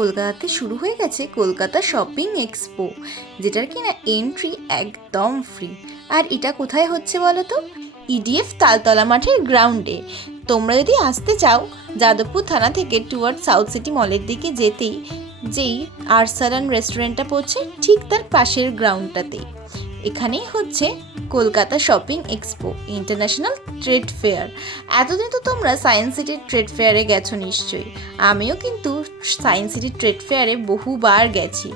কলকাতাতে শুরু হয়ে গেছে কলকাতা শপিং এক্সপো, যেটার কিনা এন্ট্রি একদম ফ্রি। আর এটা কোথায় হচ্ছে বলো তো? ইডিএফ তালতলা মাঠের গ্রাউন্ডে। তোমরা যদি আসতে চাও যাদবপুর থানা থেকে টুয়ার্ড সাউথ সিটি মলের দিকে যেতেই যেই আরসালান রেস্টুরেন্টটা পড়ছে ঠিক তার পাশের গ্রাউন্ডটাতেই এখানেই হচ্ছে Kolkata shopping expo international trade fair. এতদিন তো তোমরা সায়েন্স সিটির ট্রেড ফেয়ারে গেছো নিশ্চয়ই। আমিও কিন্তু সায়েন্স সিটির ট্রেড ফেয়ারে বহুবার গেছি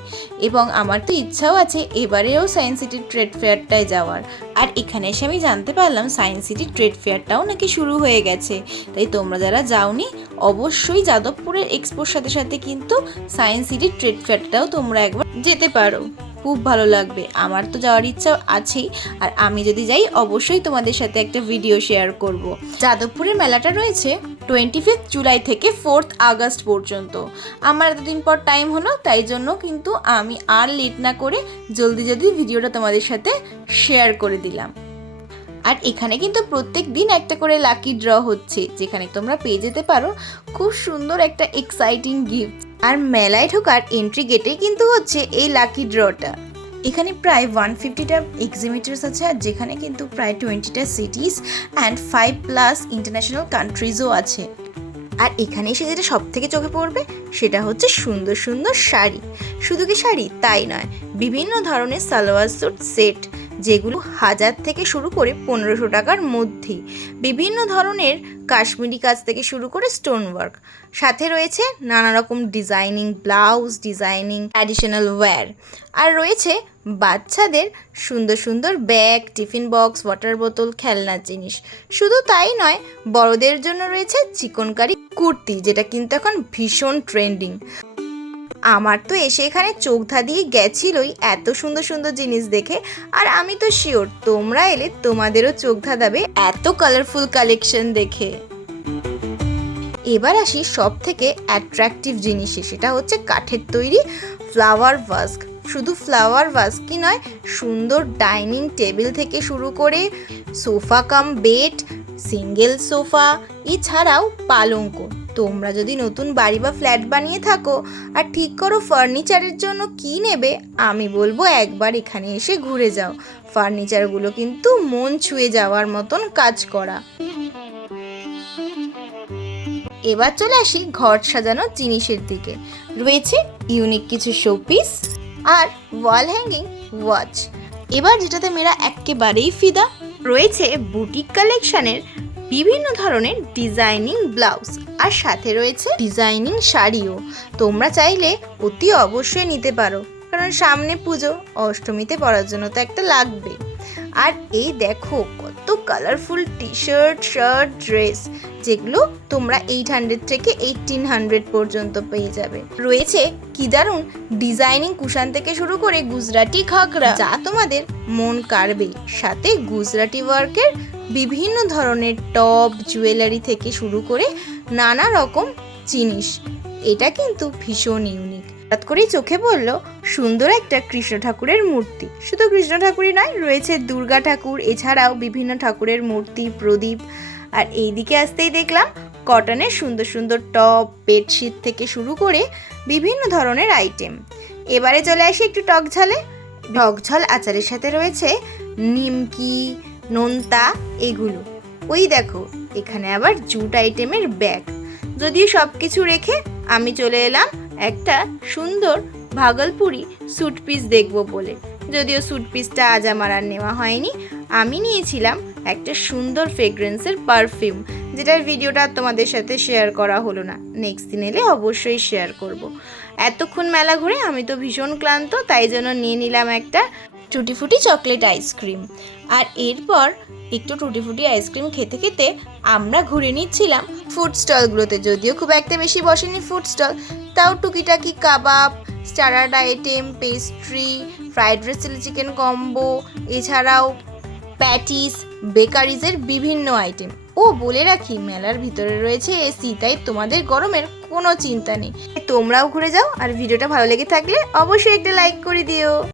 এবং আমার তো ইচ্ছাও আছে এবারেও সায়েন্স সিটির ট্রেড ফেয়ারটায় যাওয়ার। আর এখানে এসে আমি জানতে পারলাম সায়েন্স সিটির ট্রেড ফেয়ারটাও নাকি শুরু হয়ে গেছে। তাই তোমরা যারা যাওনি অবশ্যই যাদবপুরের এক্সপোর সাথে সাথে কিন্তু সায়েন্স সিটির ট্রেড ফেয়ারটাও তোমরা একবার যেতে পারো, খুব ভালো লাগবে। আমার তো যাওয়ার ইচ্ছা আছেই, আর আমি যদি যাই অবশ্যই তোমাদের সাথে একটা ভিডিও শেয়ার করব। যাদবপুরের মেলাটা রয়েছে 25 জুলাই থেকে 4 আগস্ট পর্যন্ত। আমার এতদিন পর টাইম হলো, তাই জন্য কিন্তু আমি আর লেট না করে জলদি ভিডিওটা তোমাদের সাথে শেয়ার করে দিলাম। আর এখানে কিন্তু প্রত্যেক দিন একটা করে লাকি ড্র হচ্ছে, যেখানে তোমরা পেয়ে যেতে পারো খুব সুন্দর একটা এক্সাইটিং গিফট। আর মেলায় ঢোকার এন্ট্রি গেটেই কিন্তু হচ্ছে এই লাকি ড্রটা। এখানে প্রায় 150টা এক্সিবিটার্স আছে, আর যেখানে কিন্তু প্রায় 20টা সিটিস অ্যান্ড 5+ ইন্টারন্যাশনাল কান্ট্রিজও আছে। আর এখানে এসে যেটা সব থেকে চোখে পড়বে সেটা হচ্ছে সুন্দর সুন্দর শাড়ি। শুধু কি শাড়ি তাই নয়, বিভিন্ন ধরনের সালোয়ার স্যুট সেট, যেগুলো 1000 থেকে শুরু করে 1500 টাকার মধ্যেই। বিভিন্ন ধরনের কাশ্মীরি কাজ থেকে শুরু করে স্টোন ওয়ার্ক, সাথে রয়েছে নানা রকম designing blouse, designing traditional wear. আর রয়েছে বাচ্চাদের সুন্দর সুন্দর ব্যাগ, টিফিন বক্স, ওয়াটার বোতল, খেলনার জিনিস। শুধু তাই নয়, বড়দের জন্য রয়েছে চিকনকারি কুর্তি, যেটা কিন্তু এখন ভীষণ ট্রেন্ডিং। আমার তো এসে এখানে চোখ ধাঁধিয়ে গেছিলই এত সুন্দর সুন্দর জিনিস দেখে। আর আমি তো শিওর তোমরা এলে তোমাদেরও চোখ ধাঁধাবে এত কালারফুল কালেকশন দেখে। এবার আসি সব থেকে অ্যাট্রাকটিভ জিনিসে, সেটা হচ্ছে কাঠের তৈরি ফ্লাওয়ার ভাস্ক। শুধু ফ্লাওয়ার ভাস্কই নয়, সুন্দর ডাইনিং টেবিল থেকে শুরু করে sofa cum bed, single sofa, এছাড়াও পালঙ্ক। তোমরা যদি নতুন বাড়ি বা ফ্ল্যাট বানিয়ে থাকো আর ঠিক করো ফার্নিচারের জন্য কি নেবে, আমি বলবো একবার এখানে এসে ঘুরে যাও। ফার্নিচারগুলো কিন্তু মন ছুঁয়ে যাওয়ার মতন কাজ করা। এবার চলে আসি ঘর সাজানোর জিনিসের দিকে। রয়েছে ইউনিক কিছু শোপিস আর ওয়াল হ্যাঙ্গিং ওয়াচ। এবার যেটাতে মেয়েরা একেবারেই ফিদা, রয়েছে বুটিক কালেকশনের বিভিন্ন ধরনের ডিজাইনিং ব্লাউজ, আর সাথে রয়েছে ডিজাইনিং শাড়িও। তোমরা চাইলে অতি অবশ্যই নিতে পারো, কারণ সামনে পুজো, অষ্টমীতে পরার জন্য তো একটা লাগবে। আর এই দেখো কত colourful T shirt, shirt, dress, যেগুলো তোমরা 800 থেকে 1800 পর্যন্ত পেয়ে যাবে। রয়েছে কি দারুণ ডিজাইনিং কুশান থেকে শুরু করে গুজরাটি ঘাগরা, যা তোমাদের মন কাড়বে। সাথে গুজরাটি ওয়ার্কের বিভিন্ন ধরনের টপ, জুয়েলারি থেকে শুরু করে নানা রকম জিনিস। এটা কিন্তু ভীষণ ইউনিক। হঠাৎ করেই চোখে পড়ল সুন্দর একটা কৃষ্ণ ঠাকুরের মূর্তি। শুধু কৃষ্ণ ঠাকুরই নয়, রয়েছে দুর্গা ঠাকুর, এছাড়াও বিভিন্ন ঠাকুরের মূর্তি, প্রদীপ। আর এই দিকে আসতেই দেখলাম কটনের সুন্দর সুন্দর টপ, বেডশিট থেকে শুরু করে বিভিন্ন ধরনের আইটেম। এবারে চলে আসি একটু টকঝালে। টকঝাল আচারের সাথে রয়েছে নিমকি, নোনতা, এগুলো। ওই দেখো এখানে আবার জুট আইটেমের ব্যাগ। যদিও সব কিছু রেখে আমি চলে এলাম একটা সুন্দর ভাগলপুরি স্যুট পিস দেখবো বলে। যদিও স্যুট পিসটা আজ আমার আর নেওয়া হয়নি। আমি নিয়েছিলাম একটা সুন্দর ফ্রেগ্রেন্সের পারফিউম, যেটার ভিডিওটা তোমাদের সাথে শেয়ার করা হলো না। নেক্সট দিন এলে অবশ্যই শেয়ার করব। এতক্ষণ মেলা ঘুরে আমি তো ভীষণ ক্লান্ত, তাই জন্য নিয়ে নিলাম একটা টুটি ফুটি চকলেট আইসক্রিম। আর এরপর একটু টুটি ফুটি আইসক্রিম খেতে খেতে আমরা ঘুরে নিচ্ছিলাম ফুড স্টলগুলোতে। যদিও খুব একটা বেশি বসেনি ফুড স্টল, তাও টুকিটাকি kebab, starter item, pastry, fried rice, chilli chicken combo, এছাড়াও প্যাটিস, বেকারিজের বিভিন্ন আইটেম। ও বলে রাখি, মেলার ভিতরে রয়েছে এসি, তাই তোমাদের গরমের কোনো চিন্তা নেই। তোমরাও ঘুরে যাও, আর ভিডিওটা ভালো লেগে থাকলে অবশ্যই একটা লাইক করে দিও।